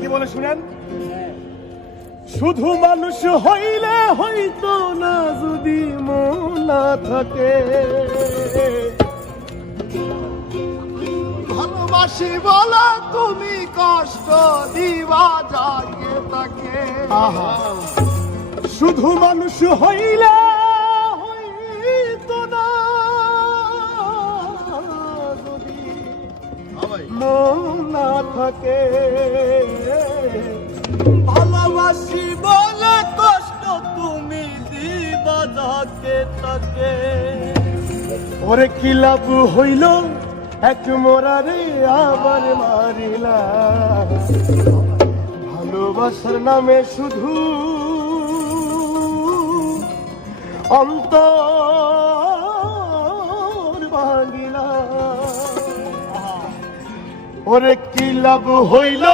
কি বলে শুনেন, শুধু মানুষ হইলে হইতো না যদি মন না থাকে, ভালোবাসি বলা তুমি কষ্ট দিবা যাকে তাকে। শুধু মানুষ হইলে হইতো না যদি মন না থাকে, ভালোবাসি বলে কষ্ট তুমি দিবা যাকে তাকে। ওরে কি লাভ হইল এক মোরারে আবার মারিলা, ভালোবাসার নামে শুধু অন্তর ভাঙিলা। ওরে কি লাভ হইল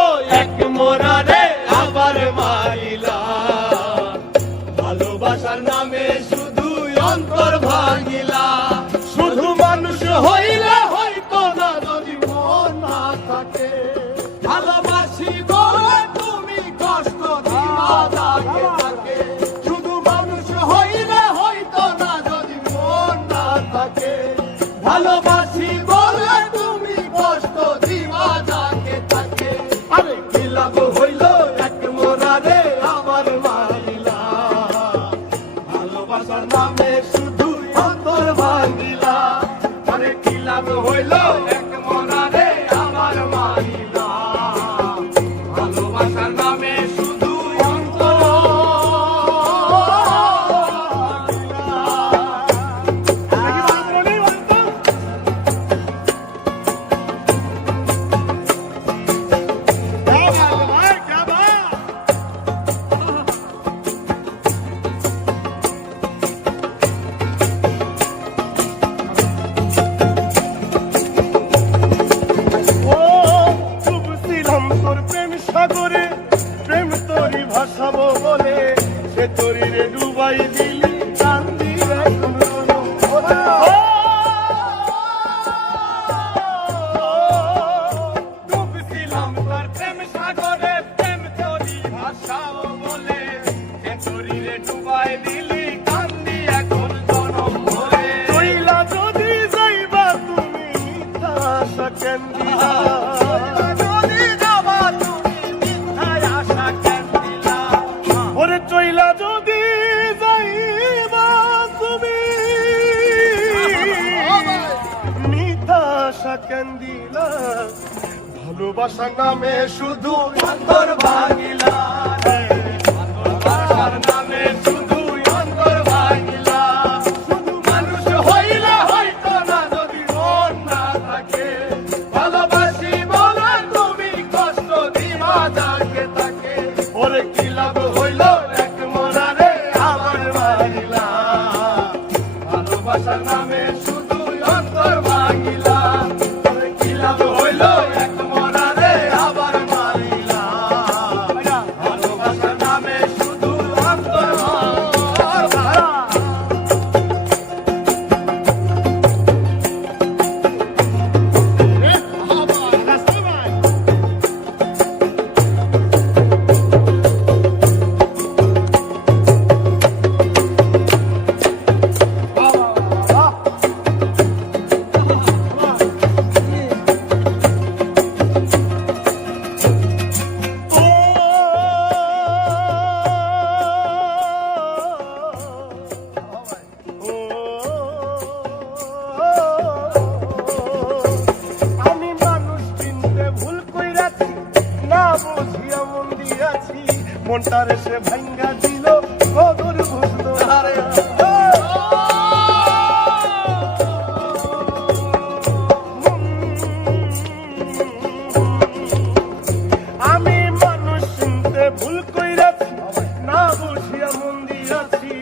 এক মোরারে আবার মারিলা, ভালোবাসার নামে শুধু অন্তর ভাঙিলা। শুধু মানুষ হইলে হয়তো না যদি মন না থাকে, ভালোবাসি বলে তুমি কষ্ট দিবা যাকে তাকে। শুধু মানুষ হইলে হয়তো না যদি মন না থাকে, ভালোবাসি বলে তুমি কষ্ট দিবা যাকে তাকে। আরে কি লাভ হইল এক মোরারে আমার মারিলা, ভালোবাসার নামে শুধু অন্তর ভাঙিলা। আরে কি লাভ হইল এক মোরারে আমার মারিলা, ভালোবাসার নামে শুধু অন্তর সাগরে প্রেম তরি ভাসাবো বলে সে তরিরে ডুবাই দিলি কান্দি ডুবছিলাম তার প্রেম সাগরে, প্রেম তরি ভাসাও বলে সে তরিরে ডুবাই দিলি কান্দি এখন জনম ভরে। কইলা যদি যাইবা তুমি মিথ্যা আশা কেন দিলা, ওরে চইলা যদি যাইবা তুমি মিথ্যা আশা কেন দিলা, ভালোবাসার নামে শুধু অন্তর ভাঙিলা, ভালোবাসার নামে শুধু অন্তর ভাঙিলা। শুধু মানুষ হইলে হয়তো না যদি মন না থাকে, ভালোবাসি বলে তুমি কষ্ট দিবা যাকে তাকে। ওরে কি লাভ হইল এক মোরারে আবার মারিলা, ভালোবাসার নামে শুধু অন্তর ভাঙিলা। ওরে কি লাভ হইল এক মোরারে আবার মারিলা, ভালোবাসার নামে শুধু অন্তর ভাঙিলা। আমি মানুষ চিনতে ভুল কইরাছি, না বুঝিয়া মন দিয়াছি, মনটারে সে ভাঙ্গা দিল কদর বুঝলো না রে। আমি মানুষ চিনতে ভুল কইরাছি, না বুঝিয়া মন দিয়াছি,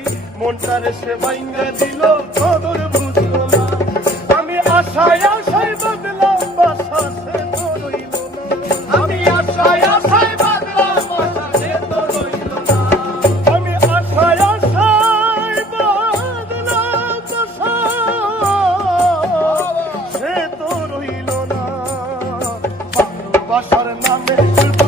মনটারে সে ভাঙ্গা দিল কদর বুঝলো না। আমি আশায় আশায় বদলাম বাসা, সে তো রইল না। আমি আশায় আশায় বাঁধলাম বাসা, সে তো রইল না। আমি আশায় আশায় বদলাম বাসা, সে তো রইল না। ভালোবাসার নামে শুধু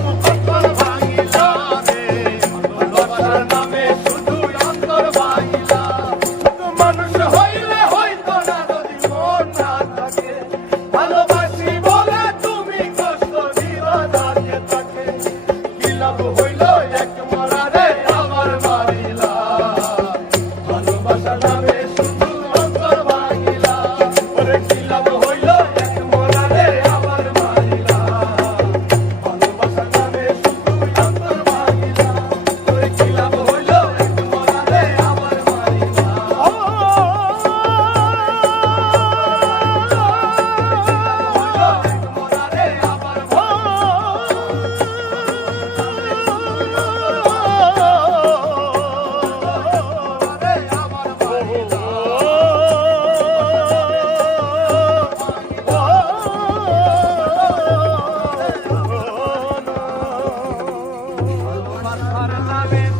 তোমার নামে